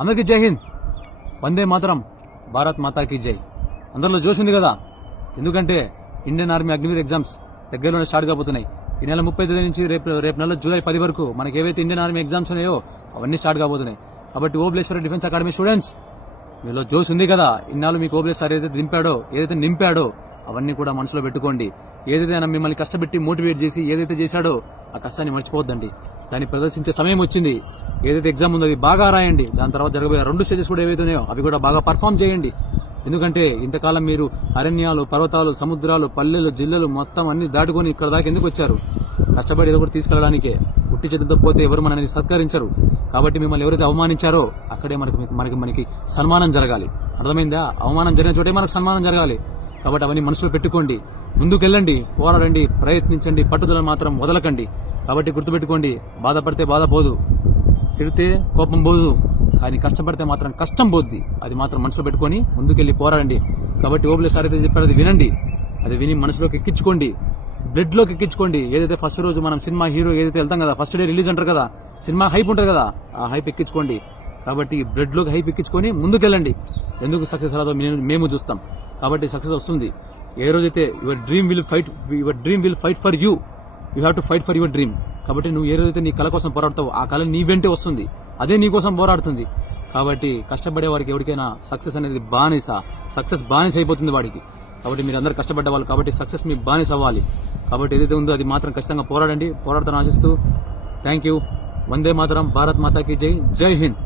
అందరికీ జై హింద్, వందే మాతరం, భారత్ మాతాకి జై. అందరిలో జోష్ ఉంది కదా, ఎందుకంటే ఇండియన్ ఆర్మీ అగ్నివీర్ ఎగ్జామ్స్ దగ్గరలోనే స్టార్ట్ కాబోతున్నాయి. ఈ నెల 30 నుంచి రేపు నెల జూలై 10 వరకు మనకి ఏవైతే ఇండియన్ ఆర్మీ ఎగ్జామ్స్ ఉన్నాయో అవన్నీ స్టార్ట్ కాబోతున్నాయి. కాబట్టి ఓబ్లేశ్వర డిఫెన్స్ అకాడమీ స్టూడెంట్స్, మీలో జోష్ ఉంది కదా, ఇన్నాళ్ళు మీకు ఓబ్లేశ్వర్ ఏదైతే నింపాడో అవన్నీ కూడా మనసులో పెట్టుకోండి. ఏదైతే ఆయన మిమ్మల్ని కష్టపెట్టి మోటివేట్ చేసి ఏదైతే చేశాడో ఆ కష్టాన్ని మర్చిపోవద్దండి. దాన్ని ప్రదర్శించే సమయం వచ్చింది. ఏదైతే ఎగ్జామ్ ఉందో అది బాగా రాయండి. దాని తర్వాత జరగబోయే 2 స్టేజెస్ కూడా ఏవైతే ఉన్నాయో అవి కూడా బాగా పర్ఫామ్ చేయండి. ఎందుకంటే ఇంతకాలం మీరు అరణ్యాలు, పర్వతాలు, సముద్రాలు, పల్లెలు, జిల్లాలు మొత్తం అన్ని దాటుకొని ఇక్కడ దాకా ఎందుకు వచ్చారు? కష్టపడి ఏదో ఒకటి తీసుకెళ్లడానికే. పుట్టి చేతులతో పోతే ఎవరు మనల్ని సత్కరించరు. కాబట్టి మిమ్మల్ని ఎవరైతే అవమానించారో అక్కడే మనకి సన్మానం జరగాలి. అర్థమైందా? అవమానం జరిగిన చోటే మనకు సన్మానం జరగాలి. కాబట్టి అవన్నీ మనసులో పెట్టుకోండి. ముందుకెళ్ళండి, పోరాడండి, ప్రయత్నించండి, పట్టుదలను మాత్రం వదలకండి. కాబట్టి గుర్తుపెట్టుకోండి, బాధపడితే బాధ పోదు, తిడితే కోపం పోదు, కానీ కష్టపడితే మాత్రం కష్టం పోద్ది. అది మాత్రం మనసులో పెట్టుకుని ముందుకెళ్లి పోరాడండి. కాబట్టి ఓబ్లేశ్వర్ అయితే చెప్పారు, అది వినండి. అది విని మనసులోకి ఎక్కించుకోండి, బ్లడ్ లోకి ఎక్కించుకోండి. ఏదైతే ఫస్ట్ రోజు మనం సినిమా హీరో ఏదైతే వెళ్తాం కదా, ఫస్ట్ డే రిలీజ్ అంటారు కదా, సినిమా హైప్ ఉంటుంది కదా, ఆ హైప్ ఎక్కించుకోండి. కాబట్టి బ్లడ్ లోకి హైప్ ఎక్కించుకొని ముందుకెళ్ళండి. ఎందుకు సక్సెస్ రాదో మేము చూస్తాం. కాబట్టి సక్సెస్ వస్తుంది. ఏ రోజైతే your dream will fight for you have to fight for your dream. కాబట్టి నువ్వు ఏ రోజైతే నీ కళ కోసం పోరాడతావు ఆ కళ నీ వెంటే వస్తుంది, అదే నీ కోసం పోరాడుతుంది. కాబట్టి కష్టపడే వారికి ఎవరికైనా సక్సెస్ అనేది సక్సెస్ బానిస అయిపోతుంది వాడికి. కాబట్టి మీరు అందరూ కష్టపడ్డ వాళ్ళు, కాబట్టి సక్సెస్ మీ బానిస అవ్వాలి. కాబట్టి ఏదైతే ఉందో అది మాత్రం ఖచ్చితంగా పోరాడండి. పోరాడతాను ఆశిస్తూ థ్యాంక్ యూ. వందే మాతరం, భారత్ మాతాకి జై. జై హింద్.